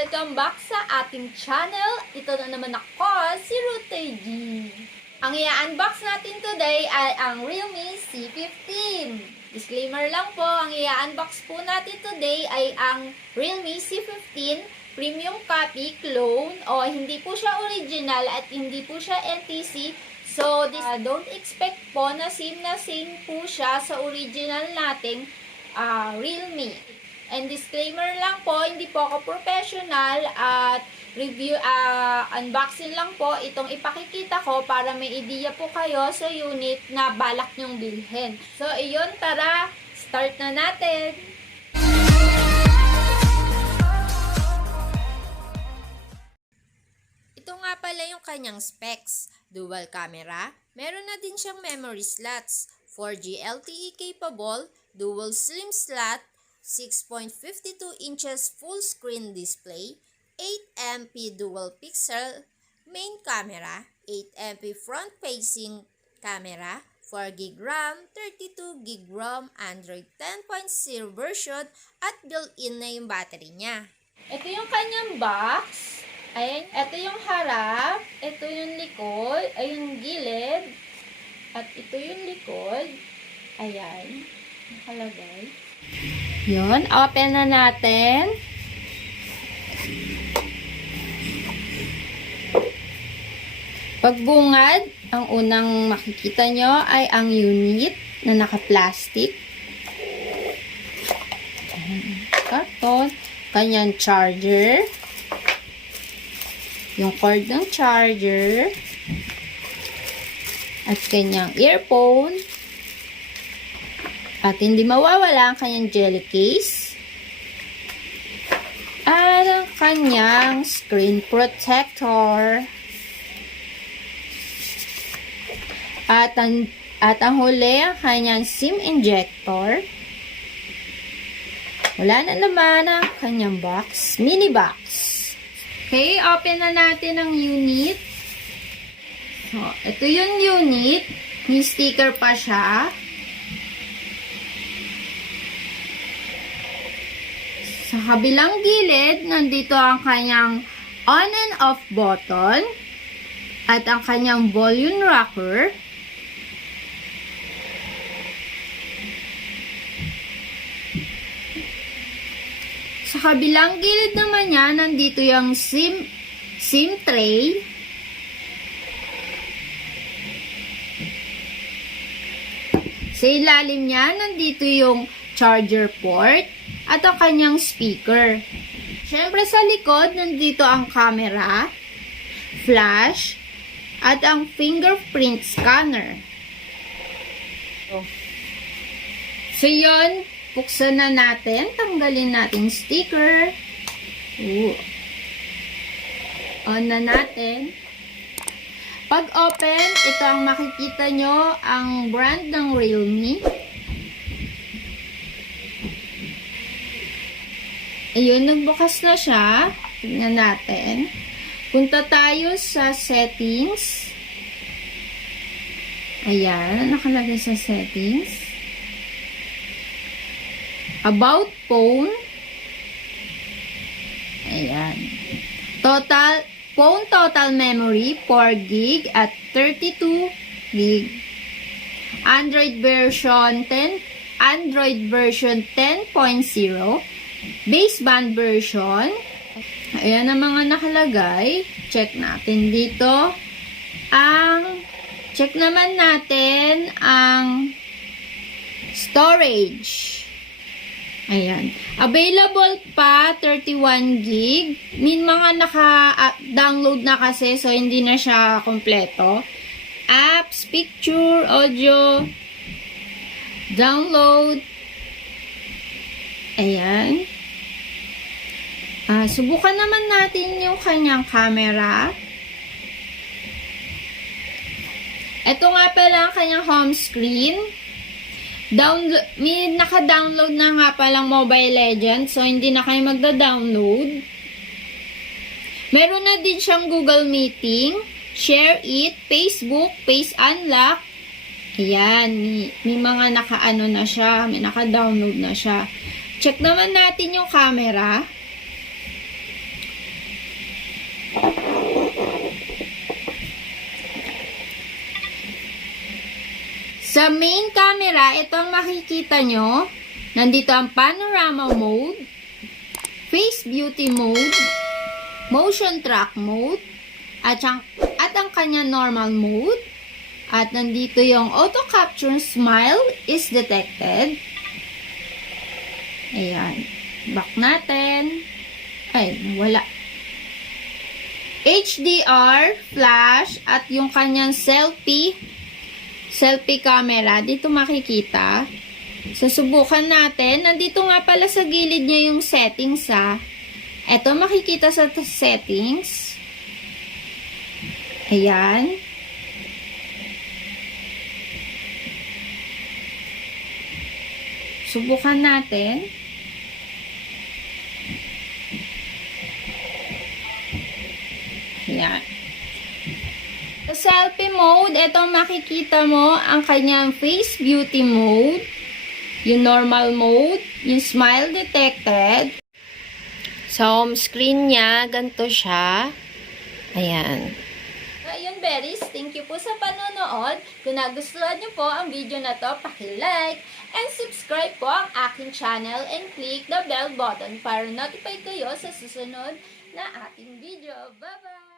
Welcome back sa ating channel. Ito na naman ako, si Rute G. Ang i-unbox natin today ay ang Realme C15. Disclaimer lang po, ang i-unbox po natin today ay ang Realme C15 Premium Copy Clone o hindi po siya original at hindi po siya NTC. So, don't expect po na same po siya sa original nating Realme. And disclaimer lang po, hindi po ako professional at unboxing lang po itong ipakikita ko para may idea po kayo sa unit na balak nyong bilhin. So, iyon, tara, start na natin! Ito nga pala yung kanyang specs. Dual camera, meron na din siyang memory slots, 4G LTE capable, dual SIM slot, 6.52 inches full screen display, 8MP dual pixel main camera, 8MP front facing camera, 4GB RAM, 32GB ROM, Android 10.0 version at built-in na yung battery niya. Ito yung kanyang box. Ayan, ito yung harap, ito yung likod, ay yung gilid, at ito yung likod. Ayan, nakalagay. Yun, open na natin. Pagbungad, ang unang makikita nyo ay ang unit na naka-plastic. Karton, kanyang charger. Yung cord ng charger. At kanyang earphone. At hindi mawawala ang kanyang jelly case. At ang kanyang screen protector. At ang huli, ang kanyang SIM injector. Wala na naman ang kanyang box, mini box. Okay, open na natin ang unit. So, ito yung unit. May sticker pa siya. Sa kabilang gilid, nandito ang kanyang on and off button at ang kanyang volume rocker. Sa kabilang gilid naman niya, nandito yung SIM tray. Sa ilalim niya, nandito yung charger port at ang kanyang speaker. Siyempre sa likod, nandito ang camera, flash, at ang fingerprint scanner. So yun, buksan na natin, tanggalin natin sticker. On na natin. Pag open, ito ang makikita nyo, ang brand ng Realme. Ayun, nagbukas na siya. Tingnan natin. Punta tayo sa settings. Ayan, nakalagay sa settings. About phone. Ayan. Phone total memory 4GB at 32GB. Android version 10.0. Baseband version. Ayan ang mga nakalagay. Check natin dito. Check naman natin ang storage. Ayan. Available pa 31GB. May mga naka-download na kasi so hindi na siya kompleto. Apps, picture, audio, download. Ayan. Subukan naman natin yung kanyang camera. Ito nga pala ang kanyang home screen. May naka-download na nga palang Mobile Legends, so hindi na kayo magda-download. Meron na din siyang Google Meeting, Share It, Facebook, Face Unlock. Ayan, may mga naka-ano na siya, may naka-download na siya. Check naman natin yung camera. Sa main camera, ito ang makikita nyo. Nandito ang panorama mode, face beauty mode, motion track mode, at ang kanya normal mode. At nandito yung auto capture smile is detected. Ayan. Back natin. Ay, wala. HDR, flash, at yung kanyang selfie camera. Dito makikita. Susubukan natin. Nandito nga pala sa gilid niya yung settings ha. Ito makikita sa settings. Ayan. Subukan natin. Ayan. Sa selfie mode, ito makikita mo ang kanyang face beauty mode, yung normal mode, yung smile detected. Sa home screen niya, ganito siya. Ayan. Ayun, berries, thank you po sa panonood. Kung nagustuhan niyo po ang video na to, paki-like and subscribe po ang aking channel and click the bell button para notify kayo sa susunod na ating video. Bye-bye!